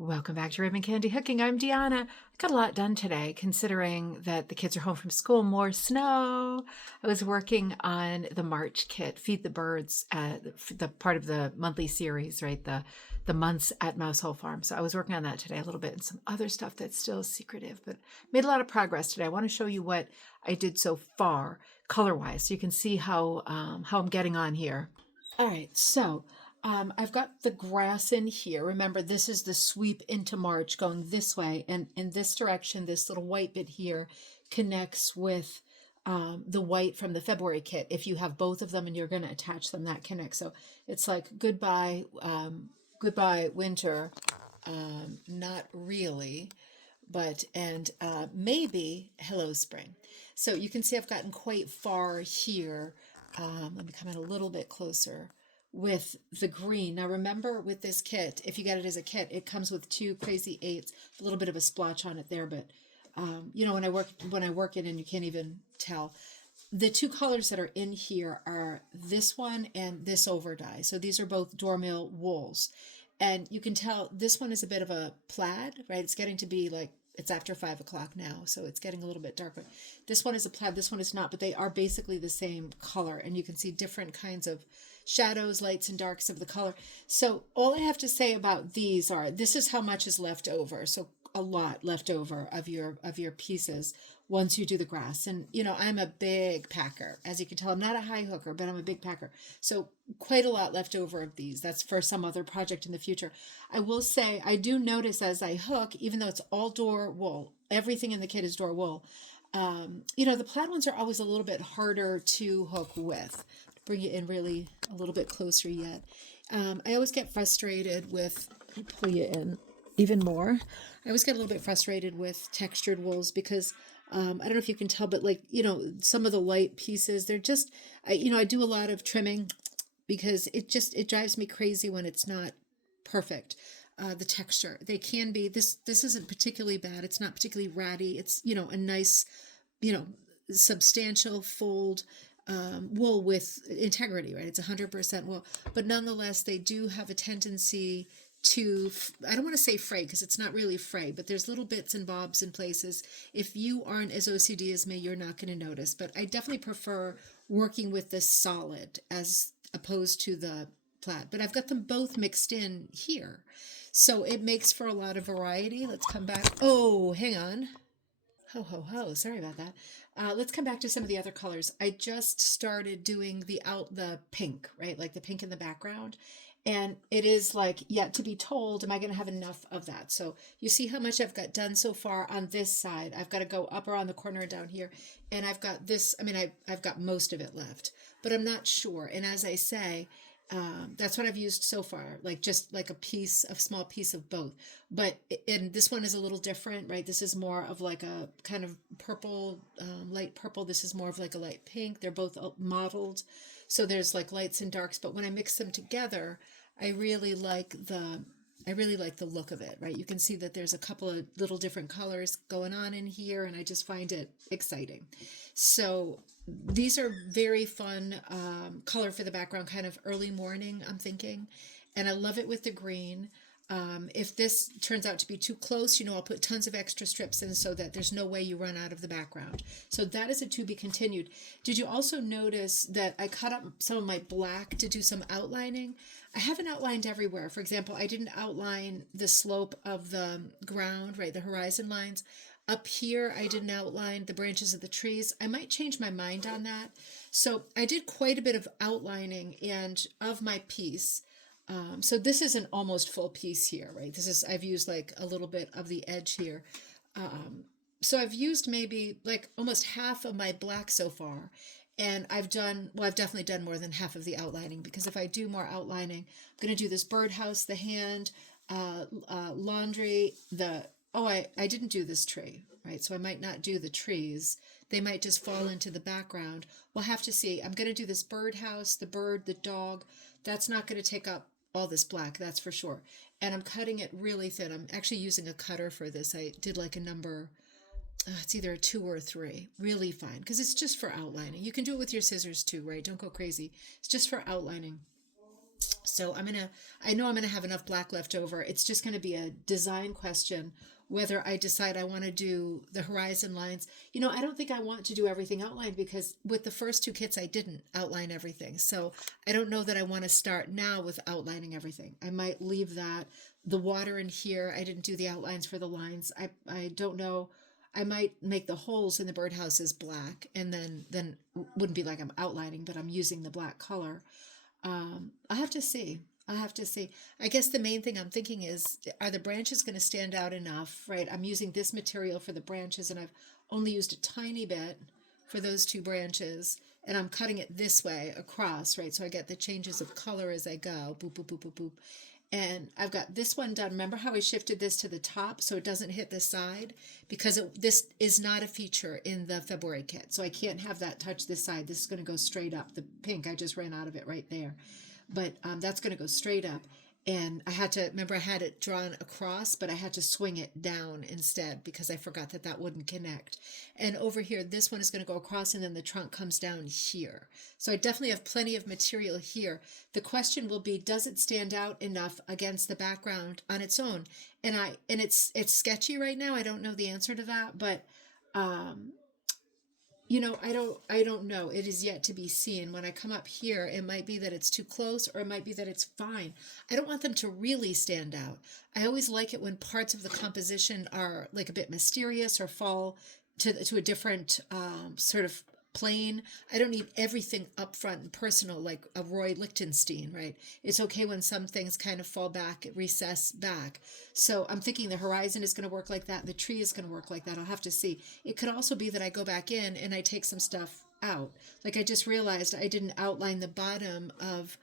Welcome back to Ribbon Candy Hooking. I'm Deanna. I got a lot done today considering that the kids are home from school, more snow. I was working on the March kit, Feed the Birds, the part of the monthly series, right? The months at Mousehole Farm. So I was working on that today a little bit and some other stuff that's still secretive, but made a lot of progress today. I want to show you what I did so far color-wise so you can see how I'm getting on here. All right, so I've got the grass in here. Remember, this is the sweep into March going this way, and in this direction, this little white bit here connects with the white from the February kit. If you have both of them and you're going to attach them, that connects. So it's like goodbye, goodbye winter, not really, but and maybe hello spring. So you can see I've gotten quite far here. Let me come in a little bit closer with the green. Now remember with this kit, if you get it as a kit, it comes with 2 crazy 8s, a little bit of a splotch on it there, but you know, when I work it and you can't even tell. The 2 colors that are in here are this one and this over dye. So these are both Dormill wools. And you can tell this one is a bit of a plaid, right? It's getting to be like, it's after 5 o'clock now, so it's getting a little bit darker. This one is a plaid, this one is not, but they are basically the same color, and you can see different kinds of shadows, lights, and darks of the color. So all I have to say about these are, this is how much is left over. So a lot left over of your pieces once you do the grass. And you know, I'm a big packer. As you can tell, I'm not a high hooker, but I'm a big packer. So quite a lot left over of these. That's for some other project in the future. I will say I do notice as I hook, even though it's all door wool, everything in the kit is door wool. You know, the plaid ones are always a little bit harder to hook with. Bring it in really a little bit closer yet. I always get frustrated with, let me pull you in even more. I always get a little bit frustrated with textured wools because I don't know if you can tell, but like, you know, some of the light pieces, they're just, I do a lot of trimming because it drives me crazy when it's not perfect. The texture, they can be, this isn't particularly bad. It's not particularly ratty. It's, you know, a nice, you know, substantial fold wool with integrity, right? It's 100% wool, but nonetheless, they do have a tendency to, I don't want to say fray because it's not really fray, but there's little bits and bobs in places. If you aren't as OCD as me, you're not going to notice, but I definitely prefer working with this solid as opposed to the plaid, but I've got them both mixed in here. So it makes for a lot of variety. Let's come back. Oh, hang on. Ho, ho, ho. Sorry about that. Let's come back to some of the other colors. I just started doing the pink, right? Like the pink in the background. And it is like yet to be told, am I going to have enough of that? So you see how much I've got done so far on this side. I've got to go up around the corner and down here. And I've got this, I mean, I've got most of it left, but I'm not sure. And as I say, that's what I've used so far, like just like a small piece of both. But and this one is a little different, right? This is more of like a kind of purple, light purple. This is more of like a light pink. They're both mottled, so there's like lights and darks. But when I mix them together, I really like the look of it, right? You can see that there's a couple of little different colors going on in here, and I just find it exciting. So these are very fun color for the background, kind of early morning, I'm thinking. And I love it with the green. If this turns out to be too close, you know, I'll put tons of extra strips in so that there's no way you run out of the background. So that is a to be continued. Did you also notice that I cut up some of my black to do some outlining? I haven't outlined everywhere. For example, I didn't outline the slope of the ground, right, the horizon lines. Up here, I didn't outline the branches of the trees. I might change my mind on that. So I did quite a bit of outlining and of my piece. So this is an almost full piece here, right? I've used like a little bit of the edge here. So I've used maybe like almost half of my black so far. And I've definitely done more than half of the outlining, because if I do more outlining, I'm going to do this birdhouse, the hand, laundry, I didn't do this tree, right? So I might not do the trees. They might just fall into the background. We'll have to see. I'm going to do this birdhouse, the bird, the dog. That's not going to take up all this black, that's for sure. And I'm cutting it really thin. I'm actually using a cutter for this. I did like a number, it's either a 2 or a 3. Really fine, because it's just for outlining. You can do it with your scissors too, right? Don't go crazy. It's just for outlining. So I know I'm gonna have enough black left over. It's just gonna be a design question whether I decide I want to do the horizon lines. I don't think I want to do everything outlined because with the first two kits I didn't outline everything. So I don't know that I want to start now with outlining everything. I might leave that. The water in here, I didn't do the outlines for the lines. I don't know. I might make the holes in the birdhouses black, and then wouldn't be like I'm outlining, but I'm using the black color. I have to see. I have to see. I guess the main thing I'm thinking is, are the branches going to stand out enough, right? I'm using this material for the branches, and I've only used a tiny bit for those two branches, and I'm cutting it this way across, right? So I get the changes of color as I go, boop, boop, boop, boop, boop. And I've got this one done. Remember how I shifted this to the top so it doesn't hit the side? Because this is not a feature in the February kit. So I can't have that touch this side. This is going to go straight up. The pink, I just ran out of it right there. But that's going to go straight up. And I had it drawn across, but I had to swing it down instead because I forgot that wouldn't connect. And over here, this one is going to go across, and then the trunk comes down here. So I definitely have plenty of material here. The question will be, does it stand out enough against the background on its own? And it's sketchy right now. I don't know the answer to that, but I don't know. It is yet to be seen. When I come up here, it might be that it's too close, or it might be that it's fine. I don't want them to really stand out. I always like it when parts of the composition are like a bit mysterious or fall to a different sort of plane. I don't need everything up front and personal like a Roy Lichtenstein, right? It's okay when some things kind of fall back, recess back. So I'm thinking the horizon is going to work like that. The tree is going to work like that. I'll have to see. It could also be that I go back in and I take some stuff out. Like I just realized I didn't outline the bottom of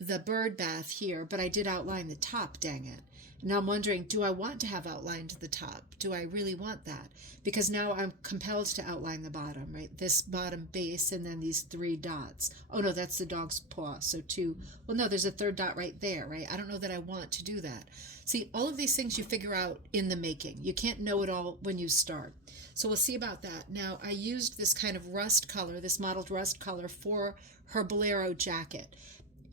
the bird bath here, but I did outline the top, dang it. Now I'm wondering, do I want to have outlined the top? Do I really want that? Because now I'm compelled to outline the bottom, right? This bottom base and then these three dots. Oh no, that's the dog's paw. So two, well no, there's a third dot right there, right? I don't know that I want to do that. See, all of these things you figure out in the making. You can't know it all when you start. So we'll see about that. Now I used this kind of rust color, this mottled rust color for her bolero jacket.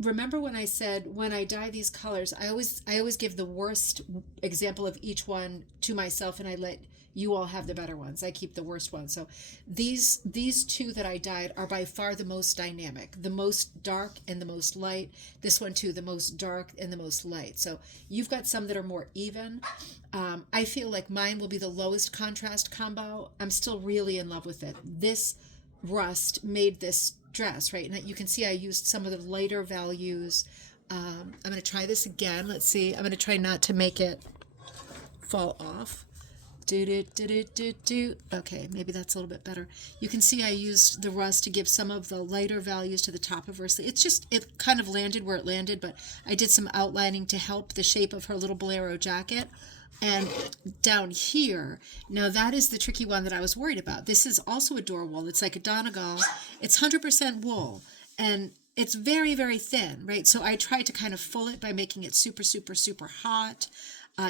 Remember when I said when I dye these colors, I always give the worst example of each one to myself, and I let you all have the better ones. I keep the worst ones. So these two that I dyed are by far the most dynamic, the most dark and the most light. This one too, the most dark and the most light. So you've got some that are more even. I feel like mine will be the lowest contrast combo. I'm still really in love with it. This rust made this dress, right? And you can see I used some of the lighter values. I'm going to try this again. Let's see. I'm going to try not to make it fall off. Okay, maybe that's a little bit better. You can see I used the rust to give some of the lighter values to the top of her sleeve. It kind of landed where it landed, but I did some outlining to help the shape of her little bolero jacket. And down here, now that is the tricky one that I was worried about. This is also a door wool. It's like a Donegal. It's 100% wool, and it's very, very thin, right? So I tried to kind of full it by making it super, super, super hot,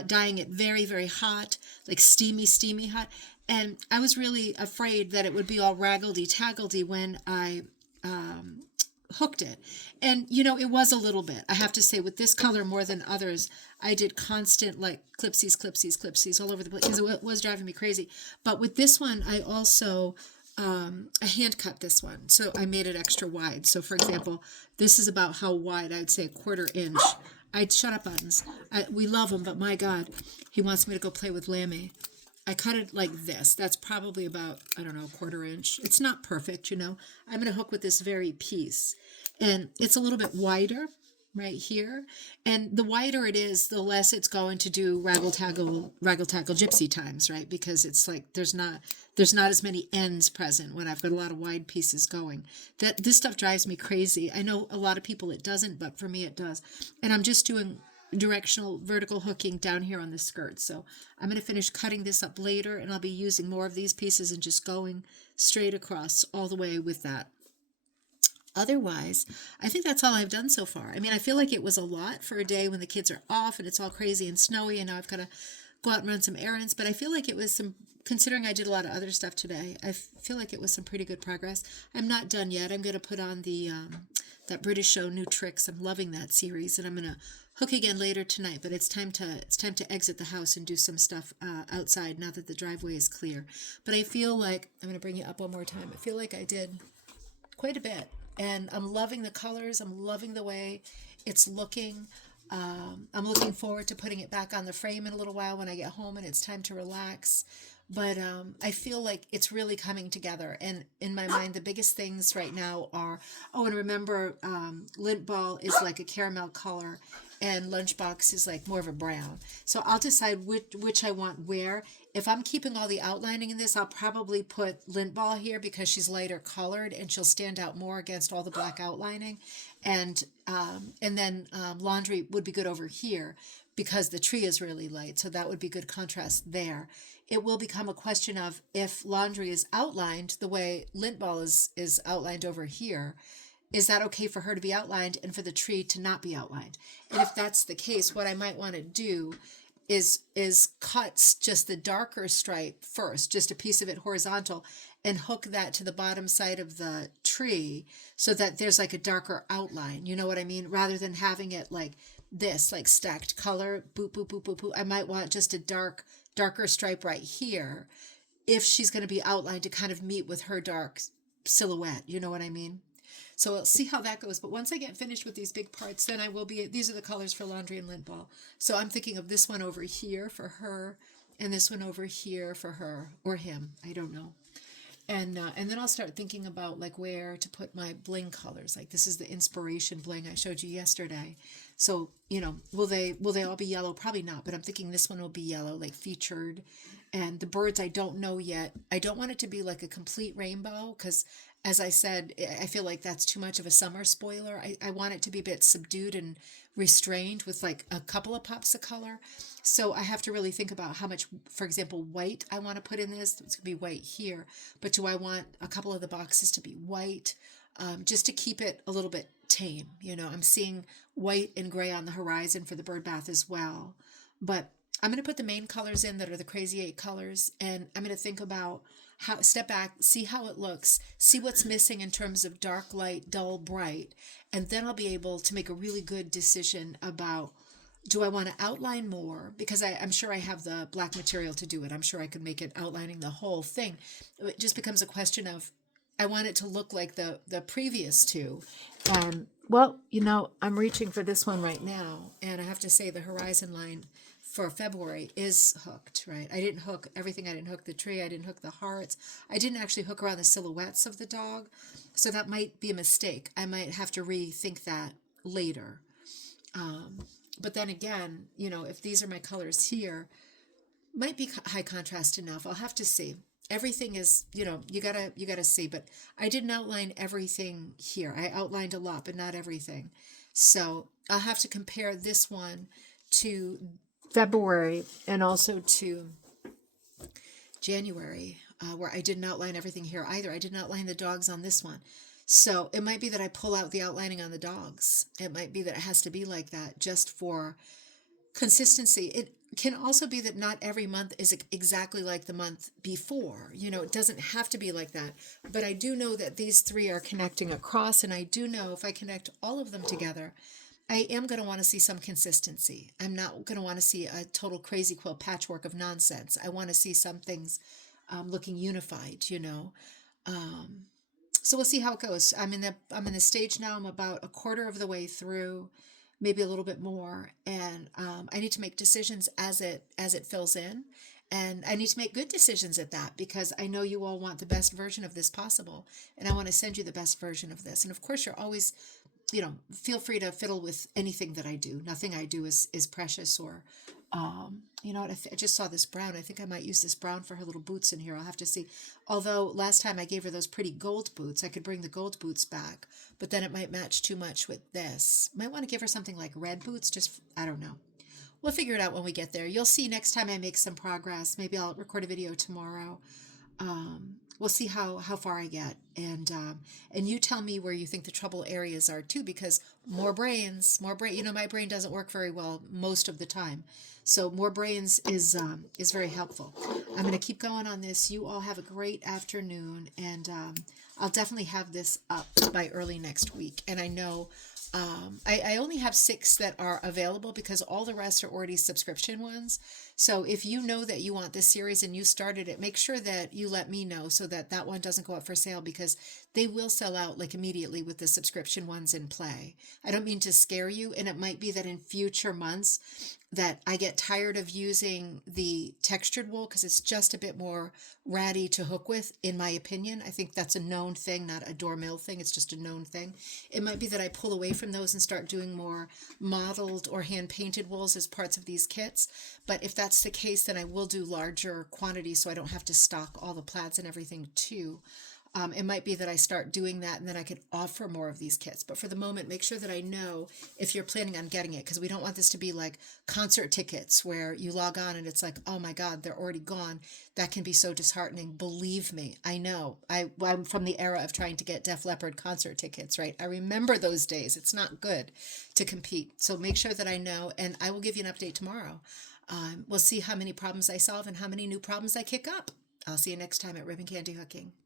dyeing it very, very hot, like steamy, steamy hot. And I was really afraid that it would be all raggledy-taggledy when I hooked it. And it was a little bit. I have to say, with this color more than others, I did constant like clipsies all over the place because it was driving me crazy. But with this one, I also I hand cut this one, so I made it extra wide. So for example, this is about how wide. I'd say a 1/4 inch. I'd shut up, Buttons. We love him, but my God, he wants me to go play with Lammy. I cut it like this. That's probably about, I don't know, a 1/4 inch. It's not perfect, I'm going to hook with this very piece. And it's a little bit wider right here. And the wider it is, the less it's going to do raggle-taggle gypsy times, right? Because it's like there's not as many ends present when I've got a lot of wide pieces going. This stuff drives me crazy. I know a lot of people it doesn't, but for me it does. And I'm just doing directional vertical hooking down here on the skirt. So I'm going to finish cutting this up later, and I'll be using more of these pieces and just going straight across all the way with that. Otherwise, I think that's all I've done so far. I mean, I feel like it was a lot for a day when the kids are off and it's all crazy and snowy, and now I've got to go out and run some errands, but I feel like it was considering I did a lot of other stuff today, I feel like it was some pretty good progress. I'm not done yet. I'm going to put on the that British show, New Tricks. I'm loving that series, and I'm gonna hook again later tonight. But it's time to exit the house and do some stuff outside now that the driveway is clear. But I feel like I'm gonna bring you up one more time. I feel like I did quite a bit, and I'm loving the colors. I'm loving the way it's looking. I'm looking forward to putting it back on the frame in a little while when I get home and it's time to relax. But I feel like it's really coming together. And in my mind, the biggest things right now are, oh, and remember, lint ball is like a caramel color and lunchbox is like more of a brown. So I'll decide which I want where. If I'm keeping all the outlining in this, I'll probably put lint ball here because she's lighter colored and she'll stand out more against all the black outlining. And then laundry would be good over here because the tree is really light. So that would be good contrast there. It will become a question of if laundry is outlined the way lint ball is outlined over here, is that okay for her to be outlined and for the tree to not be outlined? And if that's the case, what I might want to do is cut just the darker stripe first, just a piece of it horizontal, and hook that to the bottom side of the tree so that there's like a darker outline. You know what I mean? Rather than having it like this, like stacked color, boop, boop, boop, boop, boop. I might want just a darker stripe right here if she's going to be outlined to kind of meet with her dark silhouette. You know what I mean? So we'll see how that goes. But once I get finished with these big parts, then I will be, these are the colors for laundry and lint ball. So I'm thinking of this one over here for her and this one over here for her or him. I don't know. And then I'll start thinking about like where to put my bling colors. Like this is the inspiration bling I showed you yesterday. So, will they all be yellow? Probably not, but I'm thinking this one will be yellow, like featured. And the birds, I don't know yet. I don't want it to be like a complete rainbow because, as I said, I feel like that's too much of a summer spoiler. I want it to be a bit subdued and restrained with like a couple of pops of color. So I have to really think about how much, for example, white I want to put in this. It's going to be white here, but do I want a couple of the boxes to be white just to keep it a little bit tame? I'm seeing white and gray on the horizon for the bird bath as well. But I'm going to put the main colors in that are the crazy 8 colors, and I'm going to think about step back, see how it looks, see what's missing in terms of dark, light, dull, bright, and then I'll be able to make a really good decision about, do I want to outline more? Because I'm sure I have the black material to do it. I'm sure I could make it outlining the whole thing. It just becomes a question of, I want it to look like the previous two. Well, I'm reaching for this one right now, and I have to say the horizon line for February is hooked, right? I didn't hook everything. I didn't hook the tree. I didn't hook the hearts. I didn't actually hook around the silhouettes of the dog. So that might be a mistake. I might have to rethink that later. But then again, if these are my colors here, might be high contrast enough. I'll have to see. Everything is, you gotta see, but I didn't outline everything here. I outlined a lot, but not everything. So I'll have to compare this one to February and also to January, where I didn't outline everything here either. I didn't outline the dogs on this one. So it might be that I pull out the outlining on the dogs. It might be that it has to be like that just for consistency. It can also be that not every month is exactly like the month before. It doesn't have to be like that. But I do know that these 3 are connecting across, and I do know if I connect all of them together, I am going to want to see some consistency. I'm not going to want to see a total crazy quilt patchwork of nonsense. I want to see some things looking unified, So we'll see how it goes. I'm in the stage now. I'm about a quarter of the way through, maybe a little bit more, and I need to make decisions as it fills in, and I need to make good decisions at that because I know you all want the best version of this possible, and I want to send you the best version of this. And of course, you're always, feel free to fiddle with anything that I do. Nothing I do is precious or. I just saw this brown. I think I might use this brown for her little boots in here. I'll have to see. Although last time I gave her those pretty gold boots, I could bring the gold boots back, but then it might match too much with this. Might want to give her something like red boots. I don't know. We'll figure it out when we get there. You'll see next time I make some progress. Maybe I'll record a video tomorrow. We'll see how far I get, and you tell me where you think the trouble areas are too, because more brains. My brain doesn't work very well most of the time, so more brains is very helpful. I'm going to keep going on this. You all have a great afternoon, and I'll definitely have this up by early next week. And I know I only have 6 that are available because all the rest are already subscription ones. So if you know that you want this series and you started it, make sure that you let me know so that that one doesn't go up for sale, because they will sell out like immediately with the subscription ones in play. I don't mean to scare you, and it might be that in future months that I get tired of using the textured wool because it's just a bit more ratty to hook with, in my opinion. I think that's a known thing, not a Dormill thing. It's just a known thing. It might be that I pull away from those and start doing more modeled or hand painted wools as parts of these kits. But if that's the case, then I will do larger quantities so I don't have to stock all the plaids and everything too. It might be that I start doing that and then I could offer more of these kits. But for the moment, make sure that I know if you're planning on getting it, because we don't want this to be like concert tickets where you log on and it's like, oh my God, they're already gone. That can be so disheartening. Believe me, I know. I'm from the era of trying to get Def Leppard concert tickets, right? I remember those days. It's not good to compete. So make sure that I know, and I will give you an update tomorrow. We'll see how many problems I solve and how many new problems I kick up. I'll see you next time at Ribbon Candy Hooking.